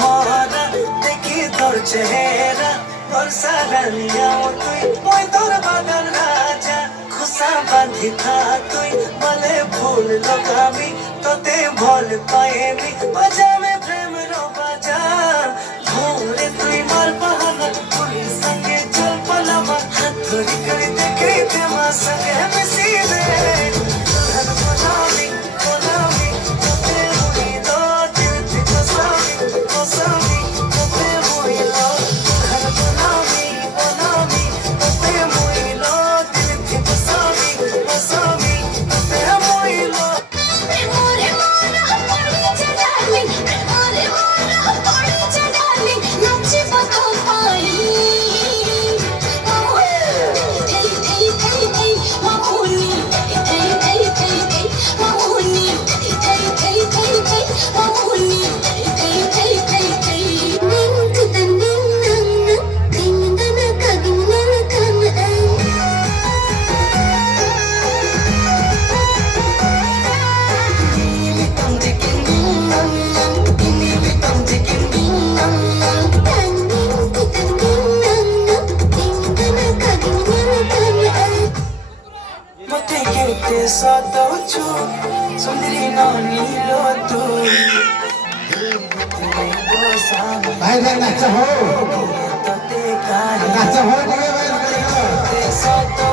মরা দেখি তোর চেহারা বর্ষা রানিয়াও তুই ওই তোর বাগান রাজা খোসা বাঁধি থা তুই বলে ভুল লোকামি তোতে ভুল পাইনি বাজাবে প্রেম রো বাজা ধরে তুই মার বাহানা পুলিশ সঙ্গে চল পলামা হাত ধরি করে দেখে তেমা সঙ্গে মিশি দে দুल्हन बनावी बनावी তোতে মুইলো দিল থি কোসামি কোসামি তোতে মুইলো দুल्हन बनावी बनावी তোতে মুইলো দিল থি কোসামি কোসামি তোতে মুইলো প্রেমরে মন পড়েছে ডার্লিং প্রেমরে মন পড়েছে ডার্লিং নাচিব তো পারি এই এই এই এই মামুনি এই এই এই এই মামুনি এই এই এই এই এই মামুনি এই এই এই এই ning kutan ning nang nang ding dana kaging nang kang ang Bote que te soto chu Sundari no nilo tu ভাই ভাই নাচা হো Tote kahe নাচা হো ভাই ভাই te soto